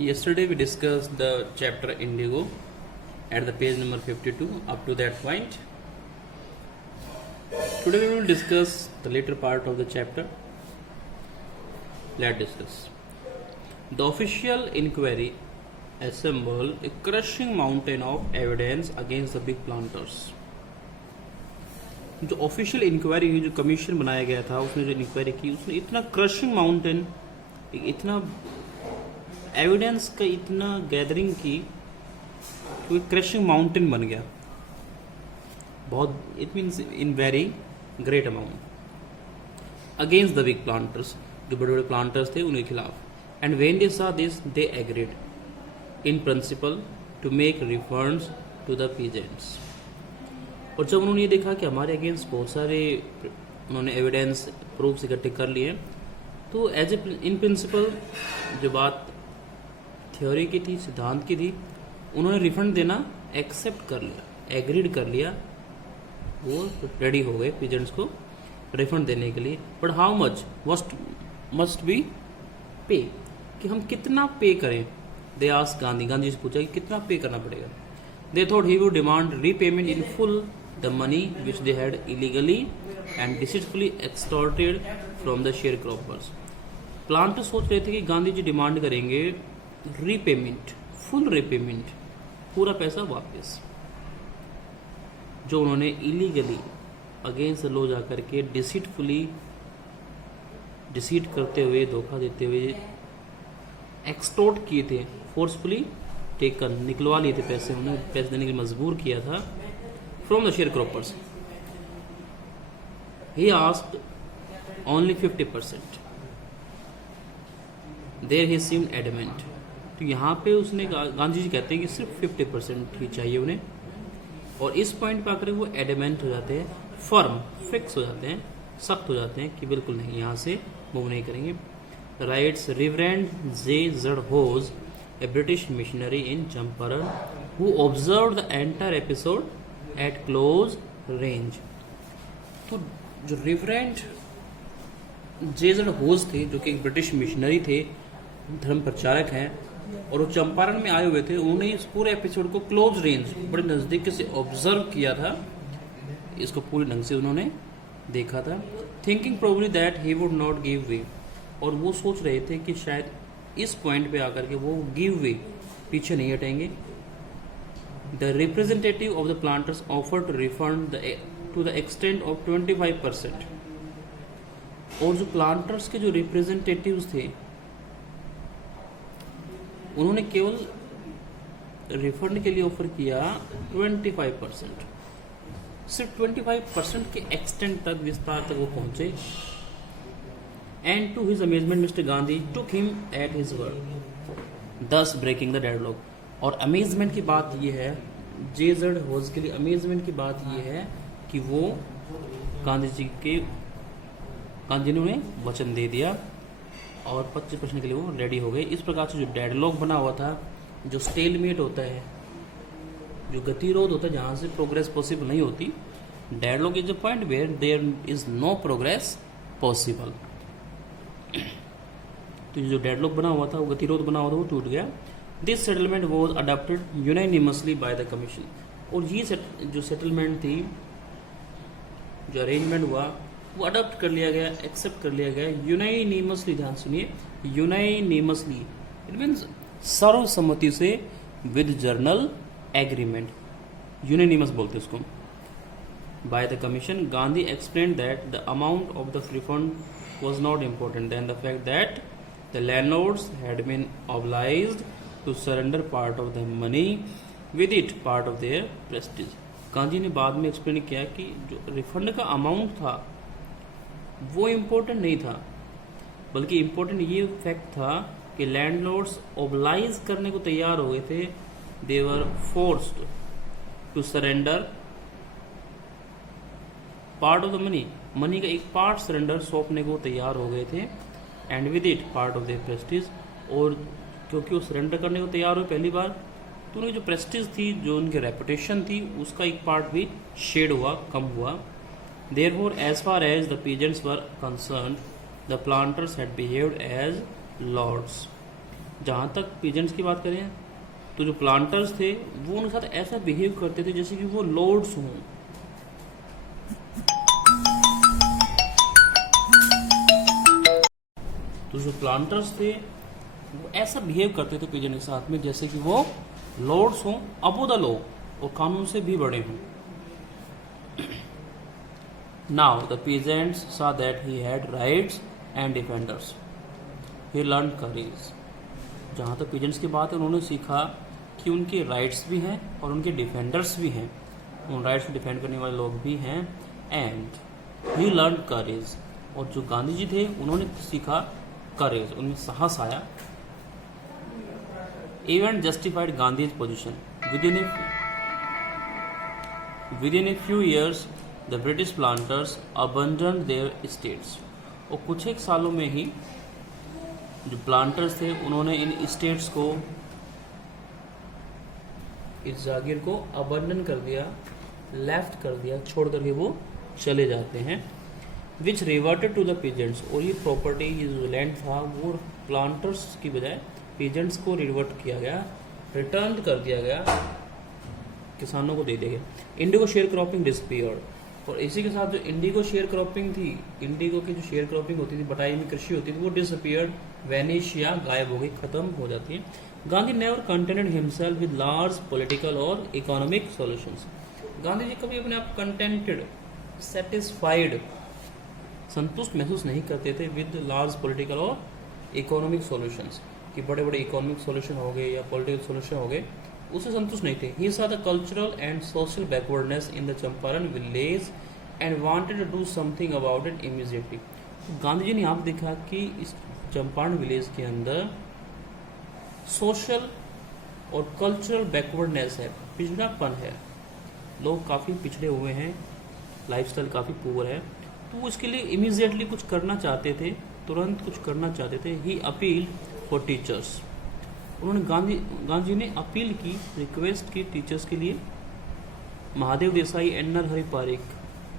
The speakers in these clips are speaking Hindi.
Yesterday we discussed the chapter Indigo at the page number 52 up to that point. Today we will discuss the later part of the chapter. Let's discuss. The official inquiry assembled a crushing mountain of evidence against the big planters. जो ऑफिशियल इंक्वायरी हुई, जो कमीशन बनाया गया था, उसने जो इंक्वायरी की, उसने इतना क्रशिंग माउंटेन, इतना एविडेंस का इतना गैदरिंग की कि क्रशिंग माउंटेन बन गया बहुत. It means in very great amount against the big planters, जो बड़े बड़े प्लांटर्स थे उनके खिलाफ. And when they saw this they agreed in principle to make refunds to the peasants. और जब उन्होंने ये देखा कि हमारे अगेंस्ट बहुत सारे उन्होंने एविडेंस प्रूफ्स इकट्ठे कर लिए, तो एज ए इन प्रिंसिपल जो बात थ्योरी की थी, सिद्धांत की थी, उन्होंने रिफंड देना एक्सेप्ट कर लिया, एग्रीड कर लिया. वो रेडी हो गए पीजेंट्स को रिफंड देने के लिए. But how much must be पे, कि हम कितना पे करें. दे आस्क्ड गांधी से पूछा कि कितना पे करना पड़ेगा. They thought he would demand repayment in full the money which they had illegally and deceitfully extorted from the sharecroppers. Planter सोच रहे थे कि गांधी जी डिमांड करेंगे रीपेमेंट, फुल रीपेमेंट, पूरा पैसा वापस, जो उन्होंने इलीगली अगेंस्ट लॉ जा करके डिसीट करते हुए, धोखा देते हुए एक्सटोर्ट किए थे, फोर्सफुली टेकन, निकलवा लिए थे पैसे, उन्हें पैसे देने के लिए मजबूर किया था from the sharecroppers. He asked only 50%. There he seemed adamant. तो यहाँ पे उसने, गांधी जी कहते हैं कि सिर्फ 50% ही चाहिए उन्हें, और इस पॉइंट पे आकर वो एडमेंट हो जाते हैं, फर्म, फिक्स हो जाते हैं, सख्त हो जाते हैं कि बिल्कुल नहीं, यहाँ से मूव नहीं करेंगे. Writes Reverend J Z Hodge, a British missionary in Champaran who observed the entire episode eight close range. तो जो रिवरेंड जेजर होज थे, जो कि एक ब्रिटिश मिशनरी थे, धर्म प्रचारक हैं, और वो चंपारण में आए हुए थे, उन्होंने इस पूरे एपिसोड को क्लोज रेंज, बड़े नज़दीक से ऑब्जर्व किया था, इसको पूरी ढंग से उन्होंने देखा था. Thinking probably that he would not give way, और वो सोच रहे थे कि शायद इस पॉइंट पे आकर के वो गिव वे, पीछे नहीं हटेंगे. The representative of the planters offered to refund to the extent of 25%. और जो प्लांटर्स के जो रिप्रेजेंटेटिव्स थे, उन्होंने केवल रिफंड के लिए ऑफर किया 25%. सिर्फ 25% के एक्सटेंट तक, विस्तार तक वो पहुंचे. And to his amazement mister Gandhi took him at his word, thus breaking the deadlock. और अमेजमेंट की बात यह है, जेजर्ड होज के लिए अमेजमेंट की बात यह है कि वो गांधी ने उन्हें वचन दे दिया और 25% के लिए वो रेडी हो गए. इस प्रकार से जो डेडलॉक बना हुआ था, जो स्टेलमेट होता है, जो गतिरोध होता है, जहाँ से प्रोग्रेस पॉसिबल नहीं होती, deadlock is a point where there is no progress possible. तो जो डेडलॉक बना हुआ था, वो गतिरोध बना हुआ था, वो टूट गया. This settlement was adopted unanimously bye the commission. और ये जो सेटलमेंट थी, जो अरेंजमेंट हुआ, वो अडॉप्ट कर लिया गया, एक्सेप्ट कर लिया गया यूनानिमसली. ध्यान सुनिए, यूनानिमसली इट मीन्स सर्वसम्मति से, विद जर्नल एग्रीमेंट, यूनानिमस बोलते हैं उसको. By the commission, Gandhi explained that the amount of the refund was not important than the fact that the landlords had been obliged to surrender part of the money, with it part of their prestige. Gandhi ने बाद में एक्सप्लेन किया कि जो रिफंड का अमाउंट था वो इम्पोर्टेंट नहीं था, बल्कि इम्पोर्टेंट ये फैक्ट था कि लैंडलॉर्ड्स ऑब्लाइज करने को तैयार हो गए थे. They were forced to surrender part of the money का एक पार्ट सरेंडर, सौंपने को तैयार हो गए थे. And with it part of their Prestige, और क्योंकि वो सरेंडर करने को तैयार हुए पहली बार, तो उनकी जो प्रेस्टीज थी, जो उनकी रेपुटेशन थी, उसका एक पार्ट भी शेड हुआ, कम हुआ. Therefore as far as the peasants were concerned, the planters had behaved as lords. जहाँ तक पीजेंट्स की बात करें तो जो प्लांटर्स थे वो उनके साथ ऐसा बिहेव करते थे जैसे कि वो लॉर्ड्स हों। तो जो प्लांटर्स थे वो ऐसा बिहेव करते थे पीजेंट के साथ में जैसे कि वो लॉर्ड्स हों, अबो द लॉ, और कानून से भी बड़े हों। Now the peasants saw that he had rights and defenders. He learned courage. जहाँ तक पीजेंट्स की बात है उन्होंने सीखा कि उनके राइट्स भी हैं और उनके डिफेंडर्स भी हैं, उन राइट्स को डिफेंड करने वाले लोग भी हैं। एंड ही लर्न करेज, और जो गांधी जी थे उन्होंने सीखा करेज, उनमें साहस आया। Event justified Gandhi's position within a few years the British planters abandoned their estates. और कुछ एक सालों में ही जो प्लांटर्स थे उन्होंने इन स्टेट्स को, इस जागीर को अबंडन कर दिया, लेफ्ट कर दिया, छोड़ करके वो चले जाते हैं। विच रिवर्टेड टू द पीजेंट्स, और ये प्रॉपर्टी, ये जो लैंड था वो प्लांटर्स की बजाय पीजेंट्स को रिवर्ट किया गया, रिटर्न कर दिया गया, किसानों को दे दिया गया। इंडिगो शेयर क्रॉपिंग डिसअपीयर्ड, और इसी के साथ जो इंडिगो शेयर क्रॉपिंग थी, इंडिगो की जो शेयर क्रॉपिंग होती थी, बटाई में कृषि होती थी, वो डिसअपीयर्ड, वैनिश या गायब हो गई, खत्म हो जाती है। Gandhi never contented himself with large political और इकोनॉमिक सॉल्यूशंस। गांधी जी कभी अपने आप कंटेंटेड, सेटिस्फाइड, संतुष्ट महसूस नहीं करते थे विद लार्ज पॉलिटिकल और इकोनॉमिक सॉल्यूशंस, कि बड़े बड़े इकोनॉमिक सॉल्यूशन हो गए या पॉलिटिकल सॉल्यूशन हो गए, उससे संतुष्ट नहीं थे। He saw the cultural and social backwardness in the Champaran village and wanted to do something about it immediately. Gandhi ji ने आप देखा कि इस चंपारण विलेज के अंदर सोशल और कल्चरल बैकवर्डनेस है, पिछड़ापन है, लोग काफ़ी पिछड़े हुए हैं, लाइफस्टाइल काफ़ी पुअर है, तो इसके लिए इमीडिएटली कुछ करना चाहते थे, तुरंत कुछ करना चाहते थे। ही अपील फॉर टीचर्स, उन्होंने गांधी ने अपील की, रिक्वेस्ट की टीचर्स के लिए। Mahadev Desai and Narhari Parikh,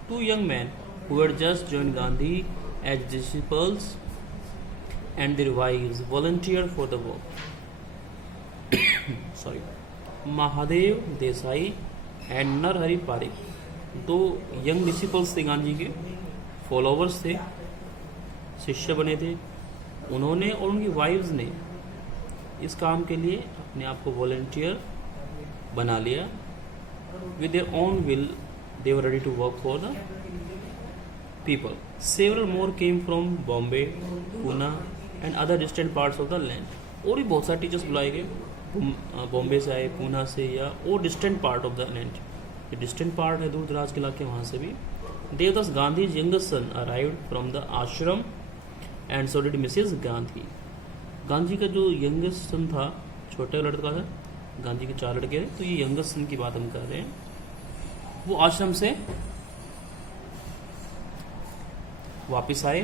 two young man who had just joined Gandhi as disciples and their wives volunteer for the work. Sorry, Mahadev Desai and Narhari Parikh, दो यंग डिसिपल्स थे गांधी के, फॉलोवर्स थे, शिष्य बने थे। उन्होंने और उनकी वाइव्स ने इस काम के लिए अपने आप को वॉलंटियर बना लिया। With their own will they were ready to work for the people. Several more came from Bombay, Poona and other distant parts of the land. और भी बहुत सारे टीचर्स बुलाए गए, बॉम्बे से आए, पूना से, या और distant part of the land, ये डिस्टेंट पार्ट है, दूर दराज के इलाके, वहाँ से भी। Devdas Gandhi's youngest son arrived from the ashram and so did Mrs Gandhi. Gandhi का जो यंगेस्ट सन था, छोटा लड़का था, गांधी के 4 लड़के थे, तो ये यंगेस्ट सन की बात हम कर रहे हैं। वो आश्रम से वापस आए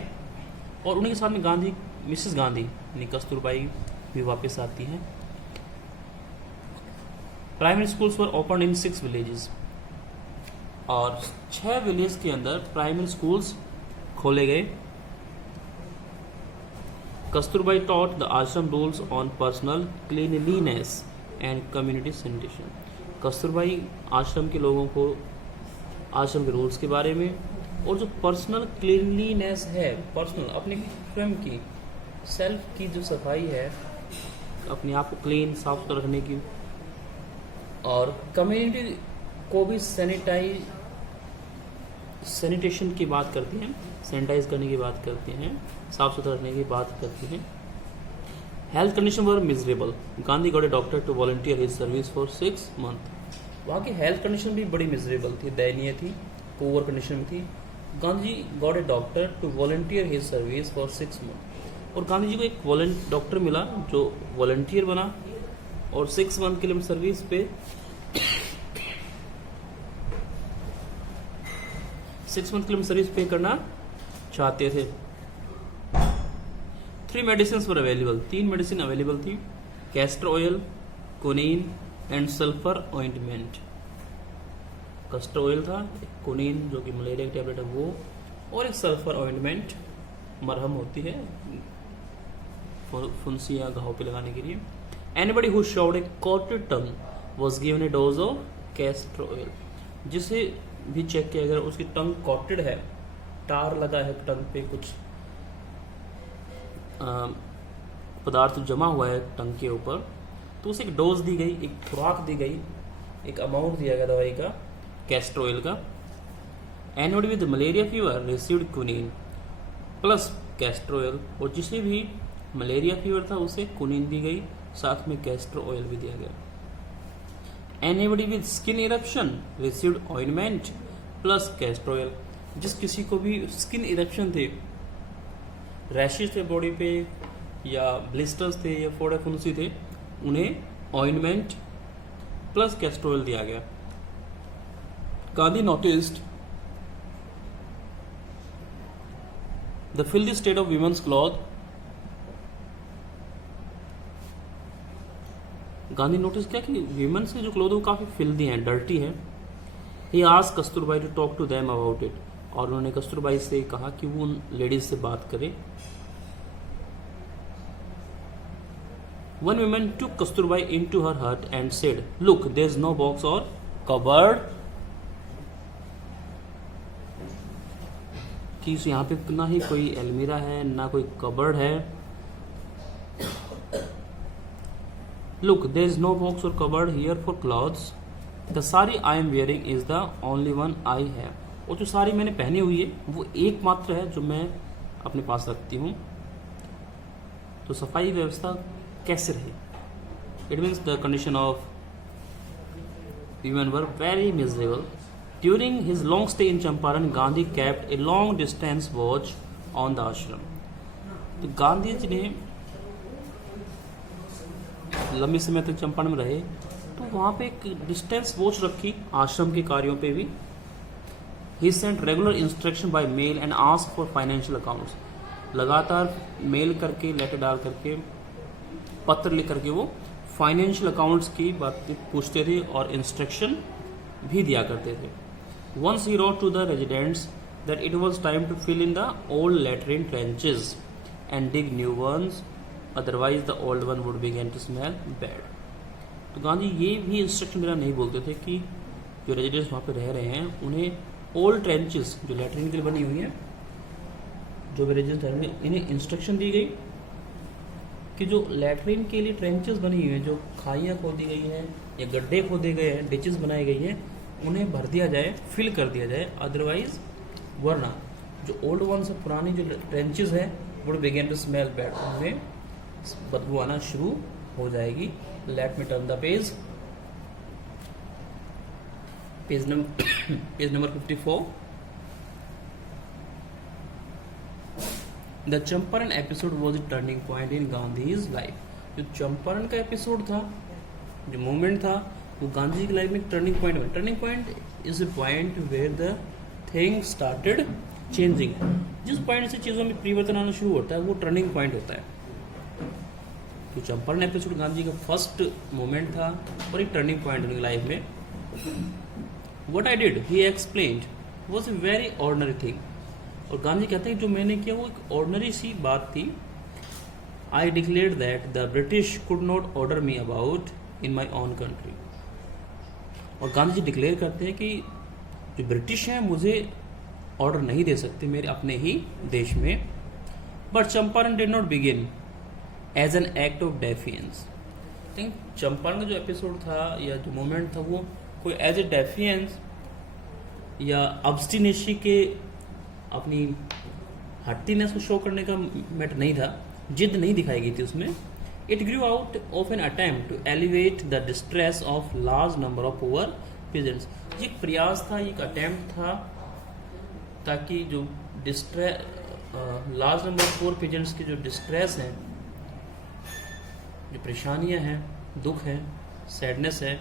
और उन्हीं के साथ में गांधी, मिसेस गांधी यानी कस्तूरबाई भी वापस आती हैं। Primary schools were open in 6 villages, और 6 विलेज के अंदर प्राइमरी स्कूल्स खोले गए। Kasturbai taught the ashram rules on personal cleanliness and community sanitation. Kasturbai आश्रम के लोगों को आश्रम के रूल्स के बारे में, और जो पर्सनल क्लीनलीनेस है, पर्सनल अपने स्वयं की, सेल्फ की जो सफाई है, अपने आप को क्लीन, साफ सुथरा रखने की, और कम्युनिटी को भी सैनिटेशन की बात करती हैं, सैनिटाइज करने की बात करते हैं, साफ सुथरा रखने की बात करते हैं। Health condition were miserable, Gandhi got a doctor to volunteer his service for 6 month. वहाँ की हेल्थ कंडीशन भी बड़ी मिजरेबल थी, दयनीय थी, पुअर कंडीशन में थी। Gandhi got a doctor to volunteer his service for 6 month, और गांधी जी को एक डॉक्टर मिला जो वॉलंटियर बना, और 6 मंथ के लिए सर्विस पे 6 मंथ के लिए सर्विस पे करना चाहते थे। 3 medicine were available, 3 medicine available थी, castor oil, quinine and sulphur ointment. Castor oil था, कोनीन जो कि मलेरिया की टैबलेट है वो, और एक सल्फर ऑइंटमेंट, मरहम होती है, फुंसी या घाव पे लगाने के लिए। Anybody who showed a coated tongue was given a dose of castor oil. जिसे भी चेक किया अगर उसकी टंग कॉटेड है, टार लगा है टंग पे, कुछ पदार्थ जमा हुआ है टंग के ऊपर, तो उसे एक डोज दी गई, एक खुराक दी गई, एक अमाउंट दिया गया दवाई का, कैस्टर ऑयल का। Anybody with malaria fever received quinine plus castor oil. और जिसे भी मलेरिया फीवर था उसे क्विनीन दी गई, साथ में कैस्टर ऑयल भी दिया गया। Anybody with skin eruption received ointment plus castor oil. जिस किसी को भी स्किन इरप्शन थे, रैशेज थे बॉडी पे, या ब्लिस्टर्स थे, या फोड़ा फुंसी थे, उन्हें ऑइंटमेंट प्लस कैस्टर ऑयल दिया गया। Gandhi noticed the filthy state of women's cloth. Gandhi notice किया कि वीमेंस के जो क्लोथ है वो काफी फिल्दी हैं, डर्टी हैं। He asked Kasturbai to talk to them about it. और उन्होंने कस्तूरबाई से कहा कि वो उन लेडीज से बात करे। One woman took Kasturbai into her hut and said, "Look, there is no box or cupboard." कि यहाँ पे ना ही कोई अलमीरा है, ना कोई कबर्ड है। Look, there is no box or cupboard here for clothes. The sari I am wearing is the only one I have. और जो साड़ी मैंने पहनी हुई है वो एकमात्र है जो मैं अपने पास रखती हूँ। तो सफाई व्यवस्था कैसे रही? It means the condition of women were very miserable. During his long stay in Champaran, Gandhi kept a long distance watch on the ashram. तो गांधी जी ने लंबे समय तक चंपारण में रहे, तो वहाँ पे एक डिस्टेंस वॉच रखी आश्रम के कार्यों पे भी। He sent regular instruction by mail and asked for financial accounts. लगातार मेल करके, लेटर डाल करके, पत्र लिख करके वो फाइनेंशियल अकाउंट्स की बात पूछते थे और इंस्ट्रक्शन भी दिया करते थे। Once he wrote to the residents that it was time to fill in the old latrine trenches and dig new ones, otherwise the old one would begin to smell bad. तो गांधी ये भी इंस्ट्रक्शन मेरा नहीं बोलते थे कि जो रेजिडेंट्स वहाँ पे रह रहे हैं उन्हें ओल्ड ट्रेंचेस जो लैट्रिन के लिए बनी हुई है, जो भी रेजिडेंट्स रहेंगे, इन्हें इंस्ट्रक्शन दी गई कि जो लैट्रिन के लिए ट्रेंचेस बनी हुई हैं, जो खाइयाँ खोदी गई हैं या गड्ढे खोदे गए हैं, डिचेस बनाई गई हैं, उन्हें भर दिया जाए, फिल कर दिया जाए। अदरवाइज वरना जो ओल्ड वंस पुरानी जो ट्रेंचेस हैं वो बिगिन टू स्मेल बैड, उनमें बदबू आना शुरू हो जाएगी। Let me turn the page, page number 54। The Champaran episode was a turning point in Gandhi's life. जो चंपारण का एपिसोड था, जो मूवमेंट था, वो गांधी जी की लाइफ में टर्निंग पॉइंट है। Turning point is a point where the thing started changing. जिस पॉइंट से चीज़ों में परिवर्तन आना शुरू होता है वो टर्निंग पॉइंट होता है। तो चंपारण एपिसोड गांधी जी का फर्स्ट मोमेंट था और एक टर्निंग पॉइंट उनकी लाइफ में। What I did, he explained, was a very ordinary thing. और गांधी कहते हैं जो मैंने किया वो एक ऑर्डिनरी सी बात थी। I declared that the British could not order me about in my own country. और गांधी जी डिक्लेयर करते हैं कि जो ब्रिटिश हैं मुझे ऑर्डर नहीं दे सकते मेरे अपने ही देश में। But Champaran did not begin as an act of defiance. Think Champaran का जो एपिसोड था या जो मोमेंट था वो कोई एज ए डेफियंस या ऑब्स्टिनेसी के अपनी हट्टीनेस को शो करने का मैटर नहीं था, जिद नहीं दिखाई गई थी उसमें। It grew out of an attempt to elevate the distress of large number of poor peasants. ये एक प्रयास था, एक अटेम्प्ट था ताकि जो large number of poor peasants की जो डिस्ट्रेस है, जो परेशानियां हैं, दुख है, सैडनेस है,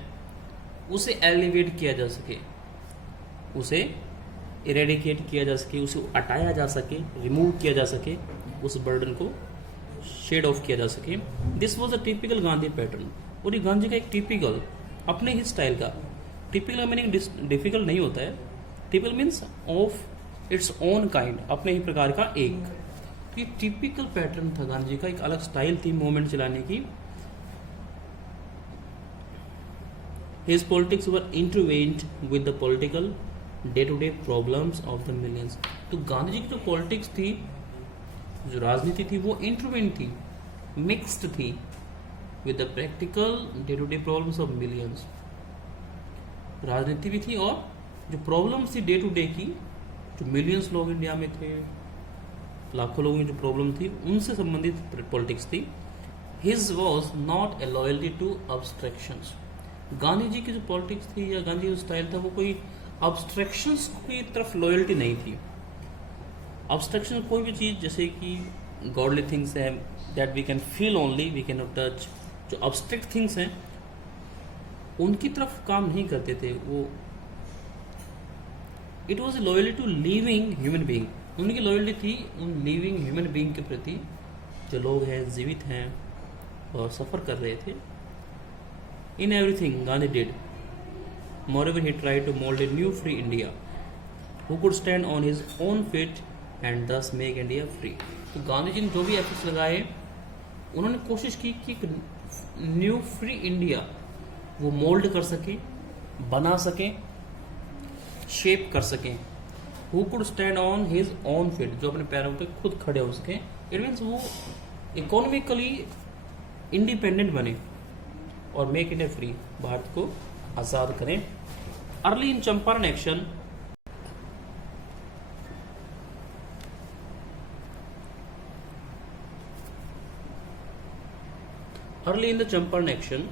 उसे एलिवेट किया जा सके, उसे इरेडिकेट किया जा सके, उसे हटाया जा सके, रिमूव किया जा सके, उस बर्डन को शेड ऑफ किया जा सके। This was a typical Gandhi pattern. और ये गांधी का एक टिपिकल अपने ही स्टाइल का, टिपिकल का मीनिंग डिफिकल्ट नहीं होता है, typical means of its own kind, अपने ही प्रकार का एक। तो ये टिपिकल पैटर्न था गांधी जी का, एक अलग स्टाइल थी मूवमेंट चलाने की। His politics were intertwined with the political day-to-day problems of the millions. तो गांधी जी की जो पॉलिटिक्स थी, जो राजनीति थी, वो इंटरवेंट थी, मिक्स्ड थी with the practical day to day problems of millions. राजनीति भी थी और जो प्रॉब्लम्स थी डे टू डे की, जो मिलियंस लोग इंडिया में थे, लाखों लोगों की जो प्रॉब्लम थी, उनसे संबंधित पॉलिटिक्स थी। His was not a loyalty to abstractions. Gandhi ji की जो पॉलिटिक्स थी या गांधी जी का स्टाइल था, वो कोई अब्स्ट्रैक्शंस की तरफ लॉयल्टी नहीं थी। अब्स्ट्रैक्शन कोई भी चीज़, जैसे कि गॉडली थिंग्स हैं that we can feel only, we can not touch, जो अब्स्ट्रैक्ट थिंग्स हैं उनकी तरफ काम नहीं करते थे वो। It was a loyalty to living human being. उनकी लॉयल्टी थी उन लिविंग ह्यूमन बींग के प्रति, जो लोग हैं, जीवित हैं और सफ़र कर रहे थे। In everything Gandhi did, moreover he tried to mold a new free India who could stand on his own feet and thus make India free. तो गांधी जी ने जो भी एफर्ट्स लगाए, उन्होंने कोशिश की कि एक न्यू फ्री इंडिया वो मोल्ड कर सकें, बना सकें, शेप कर सकें। Who could stand on his own feet, जो अपने पैरों पे खुद खड़े हो सकें। इट मीन्स वो इकोनॉमिकली इंडिपेंडेंट बने और मेक इंडिया फ्री, भारत को आज़ाद करें। Early in Champaran action, early in the Champaran action,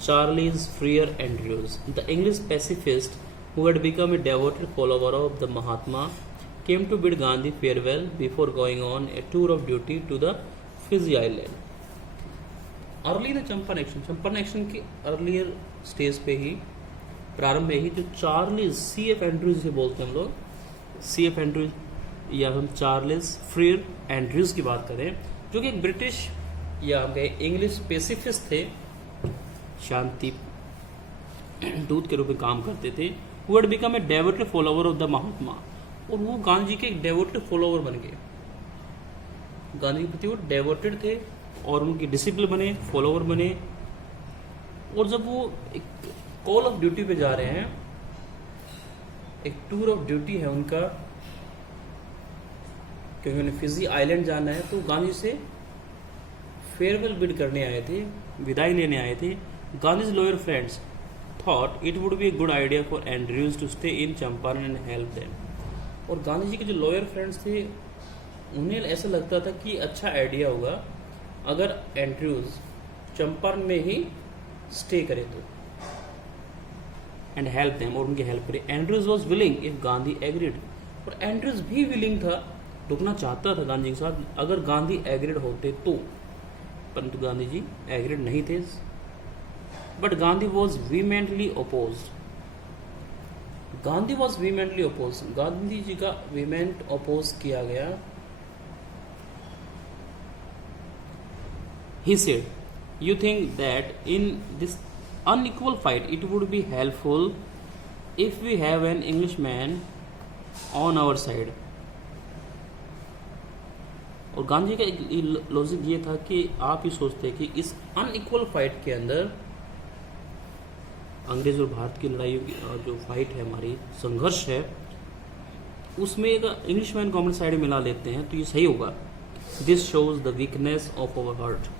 Charles Freer Andrews, the English pacifist who had become a devoted follower of the Mahatma, came to bid Gandhi farewell before going on a tour of duty to the Fiji Island. Early the Champaran action, Champaran action के अर्लियर स्टेज पे ही, प्रारंभ में ही, जो चार्ल्स C.F. एंड्रूज से बोलते हैं हम लोग, C.F. एंड्रूज या हम चार्ल्स फ्रीयर एंड्रूज की बात करें, जो कि एक ब्रिटिश या हम कहें इंग्लिश पेसिफिस्ट थे, शांति दूत के रूप में काम करते थे। Who had become a devoted follower of the Mahatma, और वो गांधी जी के एक डेवोटेड फॉलोवर बन गए। गांधी के प्रति वो डेवोटेड थे और उनकी डिसिप्लिन बने, फॉलोवर बने। और जब वो एक कॉल ऑफ ड्यूटी पे जा रहे हैं, एक टूर ऑफ ड्यूटी है उनका, क्योंकि उन्हें फिजी आइलैंड जाना है, तो गांधी से फेयरवेल बिड करने आए थे, विदाई लेने आए थे। Gandhi's lawyer friends thought it would be a good idea for Andrews to stay in Champaran and help them. और गांधी जी के जो लॉयर फ्रेंड्स थे, उन्हें ऐसा लगता था कि अच्छा आइडिया होगा अगर एंड्रयूज चंपारण में ही स्टे करे तो, एंड हेल्प देम, और उनकी हेल्प करे। Andrews was willing if Gandhi agreed, और एंड्रयूज भी विलिंग था, रुकना चाहता था गांधी के साथ अगर गांधी एग्रीड होते तो, परंतु गांधी जी एग्रीड नहीं थे। But Gandhi was vehemently opposed, Gandhi was vehemently oppose, Gandhi ji का वीमेंट अपोज किया गया। He said, "You think that in this unequal fight it would be helpful if we have an Englishman on our side." और गांधी का एक लॉजिक ये था कि आप ही सोचते हैं कि इस अनइक्वल फाइट के अंदर, अंग्रेज और भारत की लड़ाई की जो फाइट है, हमारी संघर्ष है, उसमें एक इंग्लिशमैन को अपनी साइड मिला लेते हैं तो ये सही होगा। This shows the weakness of our heart.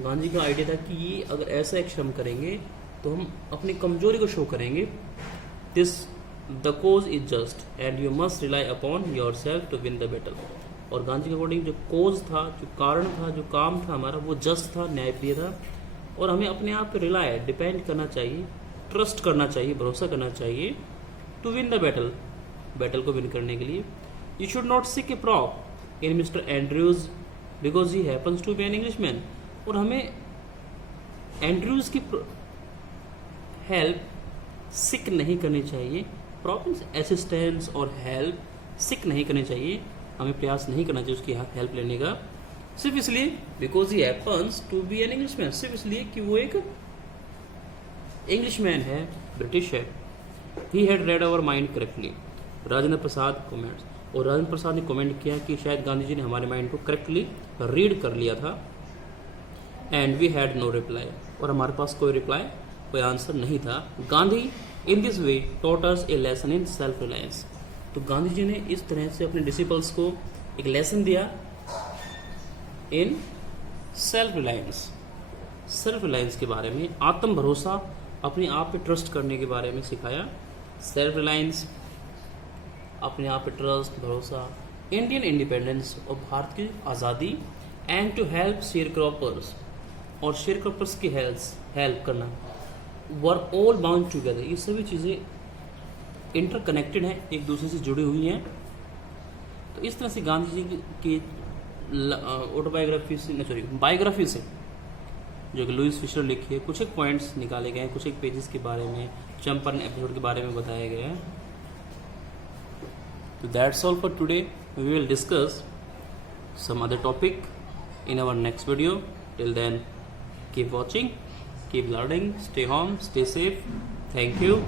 Gandhi का आइडिया था कि ये अगर ऐसा एक्शन हम करेंगे तो हम अपनी कमजोरी को शो करेंगे। This the cause is just and you must rely upon yourself to win the battle. और गांधी के अकॉर्डिंग जो कोज था, जो कारण था, जो काम था हमारा, वो जस्ट था, न्यायप्रिय था, और हमें अपने आप पे रिलाई, डिपेंड करना चाहिए, ट्रस्ट करना चाहिए, भरोसा करना चाहिए to win the battle, battle को विन करने के लिए। You should not seek a prop in mister Andrews because he happens to be an Englishman. और हमें एंड्रयूज की हेल्प सिक नहीं करनी चाहिए, प्रॉब्लम्स असिस्टेंस और हेल्प सिक नहीं करनी चाहिए, हमें प्रयास नहीं करना चाहिए उसकी हेल्प लेने का, सिर्फ इसलिए because he happens to be an Englishman, सिर्फ इसलिए कि वो एक इंग्लिशमैन है, ब्रिटिश है। He had read our mind correctly, Rajendra Prasad comments. और राजेंद्र प्रसाद ने कमेंट किया कि शायद गांधी जी ने हमारे माइंड को करेक्टली रीड कर लिया था and we had no reply, और हमारे पास कोई रिप्लाई, कोई आंसर नहीं था। Gandhi in this way taught us a lesson in self reliance. तो गांधी जी ने इस तरह से अपने डिसिपल्स को एक लेसन दिया इन सेल्फ रिलायंस, सेल्फ रिलायंस के बारे में, आत्म भरोसा, अपने आप पे ट्रस्ट करने के बारे में सिखाया। सेल्फ रिलायंस, अपने आप पे ट्रस्ट, भरोसा, इंडियन इंडिपेंडेंस और भारत की आज़ादी, and to help share croppers, और शेयर क्रॉपर्स की हेल्प करना, वर ऑल बाउंड टुगेदर। ये सभी चीज़ें इंटरकनेक्टेड हैं, एक दूसरे से जुड़ी हुई हैं। तो इस तरह से गांधी जी की ऑटोबायोग्राफी से, सॉरी बायोग्राफी से, जो कि लुईस फिशर लिखी है, कुछ एक पॉइंट्स निकाले गए हैं, कुछ एक पेजेस के बारे में, चंपारण एपिसोड के बारे में बताया गया है। तो that's all for today. We will discuss some other topic in our next video. Till then, keep watching, keep learning, stay home, stay safe. Thank you.